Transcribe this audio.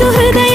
ചുഹൃദയ